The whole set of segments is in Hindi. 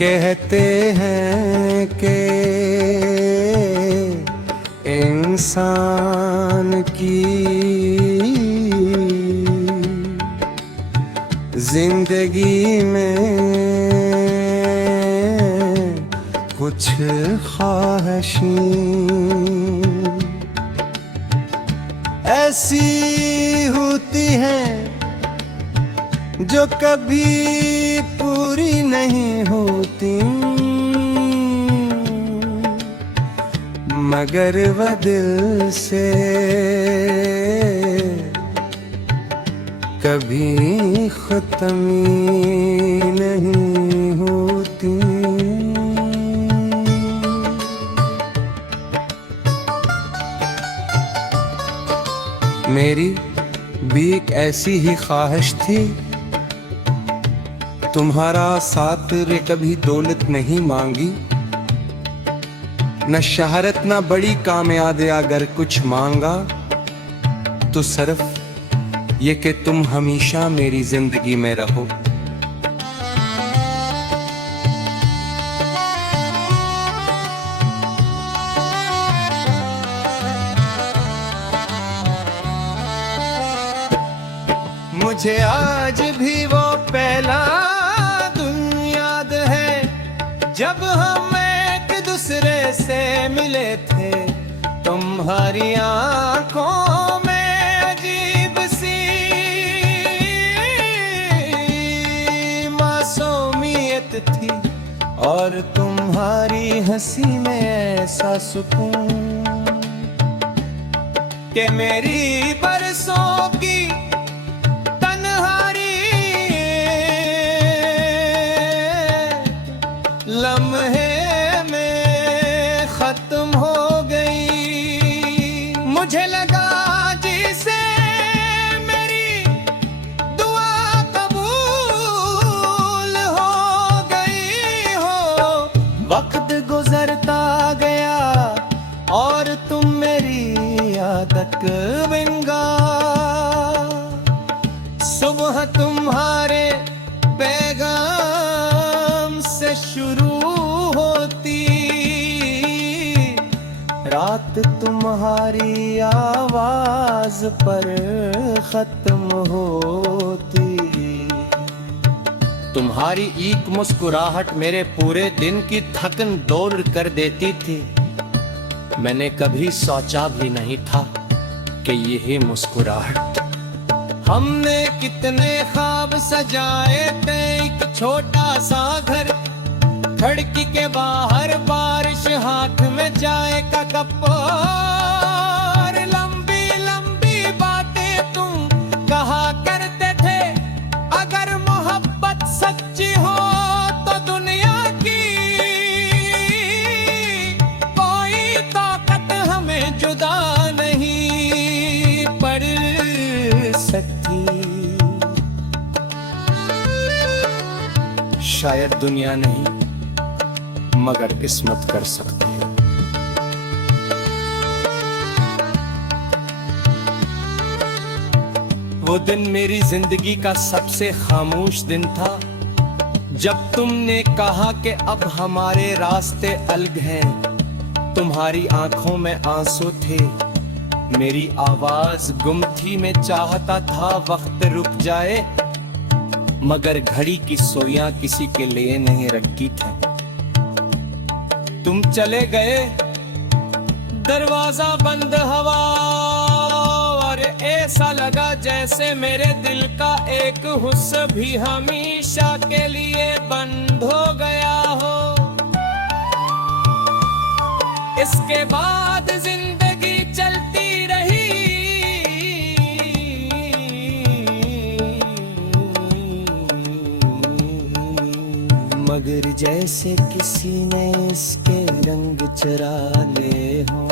कहते हैं कि इंसान की जिंदगी में कुछ ख्वाहिशें ऐसी होती हैं जो कभी पूरी नहीं होती, मगर वह दिल से कभी खत्म नहीं होती। मेरी भी एक ऐसी ही ख्वाहिश थी, तुम्हारा साथ रे कभी दौलत नहीं मांगी, न शहरत न बड़ी कामयाबी अगर कुछ मांगा तो सिर्फ ये कि तुम हमेशा मेरी जिंदगी में रहो। मुझे आज भी वो पहला दिन याद है जब हम एक दूसरे से मिले थे। तुम्हारी आंखों में अजीब सी मासूमियत थी और तुम्हारी हंसी में ऐसा सुकून कि मेरी बरसों की लम्हे में खत्म हो गई। मुझे लगा जिसे मेरी दुआ कबूल हो गई हो। वक्त गुजरता गया और तुम मेरी याद तक विंगा। सुबह तुम्हारे पैगाम से शुरू होती, रात तुम्हारी आवाज पर खत्म होती। तुम्हारी एक मुस्कुराहट मेरे पूरे दिन की थकन दूर कर देती थी। मैंने कभी सोचा भी नहीं था कि यही मुस्कुराहट। हमने कितने ख्वाब सजाए थे, एक छोटा सा घर, खिड़की के बाहर बारिश, हाथ में चाय का कप और लंबी लंबी बातें तुम कहा करते थे। अगर मोहब्बत सच्ची हो तो दुनिया की कोई ताकत हमें जुदा नहीं पड़ सकती। शायद दुनिया नहीं मगर किस्मत कर सकती है। वो दिन मेरी जिंदगी का सबसे खामोश दिन था जब तुमने कहा कि अब हमारे रास्ते अलग हैं। तुम्हारी आंखों में आंसू थे, मेरी आवाज गुम थी। मैं चाहता था वक्त रुक जाए मगर घड़ी की सोइयां किसी के लिए नहीं रखी थी। तुम चले गए, दरवाजा बंद हवा, और ऐसा लगा जैसे मेरे दिल का एक हिस्सा भी हमेशा के लिए बंद हो गया हो। इसके बाद जिंदगी चलती रही, मगर जैसे किसी ने इसके रंग चरा ले हों।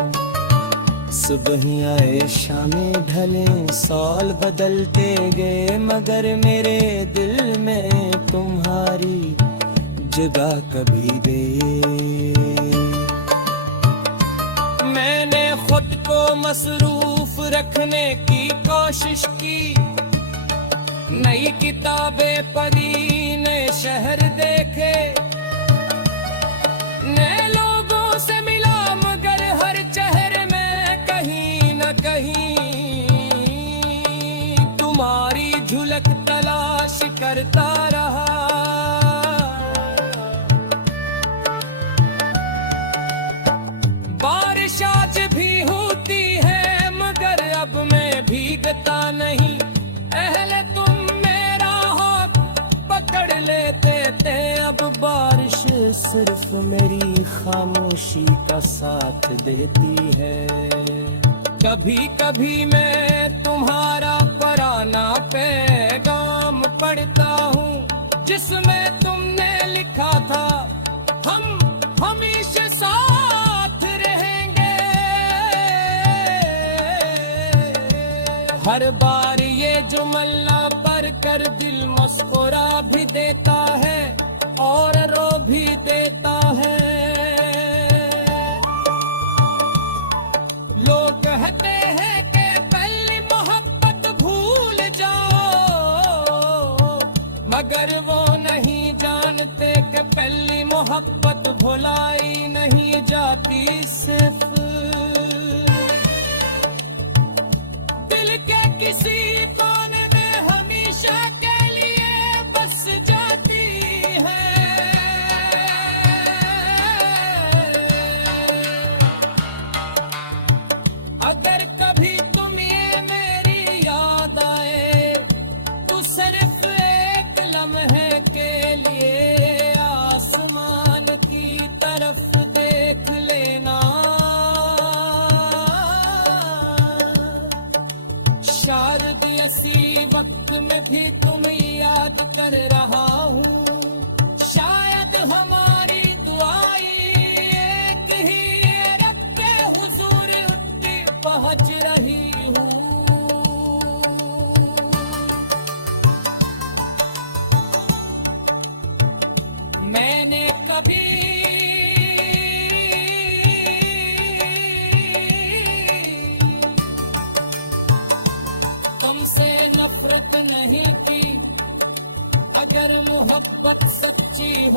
सुबह आए शामें ढले, साल बदलते गए, मगर मेरे दिल में तुम्हारी जगह कभी दे। मैंने खुद को मसरूफ रखने की कोशिश की, नई किताबें पढ़ी, नए शहर देखे, करता रहा। बारिश आज भी होती है मगर अब मैं भीगता नहीं। पहले तुम मेरा हाथ पकड़ लेते थे, अब बारिश सिर्फ मेरी खामोशी का साथ देती है। कभी कभी मैं तुम्हारा पुराना पैगाम पढ़ता हूँ जिसमें तुमने लिखा था हम हमेशा साथ रहेंगे। हर बार ये जुमला पढ़कर दिल मुस्कुरा भी देता है और रो भी देता है। लोग कहते हैं कि पहली मोहब्बत भूल जाओ, मगर वो नहीं जानते कि पहली मोहब्बत भुलाई नहीं जाती, सिर्फ दिल के किसी कोने में हमेशा के लिए बस जाती है। अगर कभी तुम्हें मेरी याद आए तो सिर्फ एक लम्हे के लिए आसमान की तरफ देख लेना। शायद इसी वक्त में भी तुम्हें याद कर रहा हूँ, शायद हमारी दुआई एक ही रब के हुजूर पहुंच रही हूँ। मैंने कभी तुमसे नफरत नहीं की, अगर मोहब्बत सच्ची हो